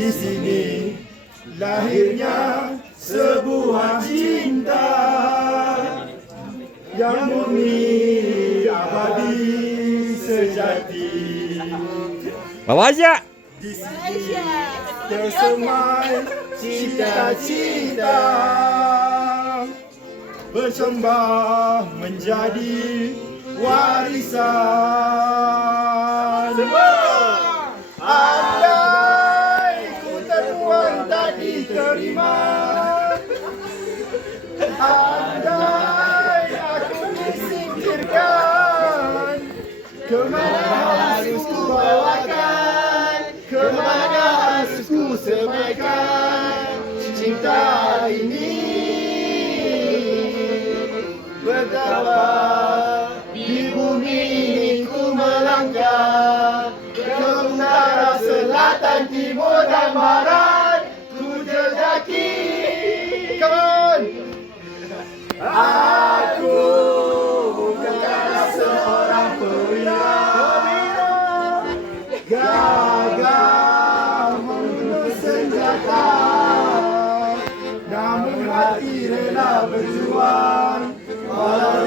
Di sini lahirnya sebuah cinta yang murni abadi sejati. Malaysia. Di sini tersemai cita-cita berkembang menjadi warisan. Andai ku terbuang tak diterima, andai aku disingkirkan, kemana harus ku bawakan, kemana harus ku semaikan cinta ini. Betapa di bumi ini ku melangkah, ke utara, selatan, timur dan barat ku jejaki. Come on! Aku bukanlah seorang perwira, gagah membunuh senjata, namun hati rela berjuang walau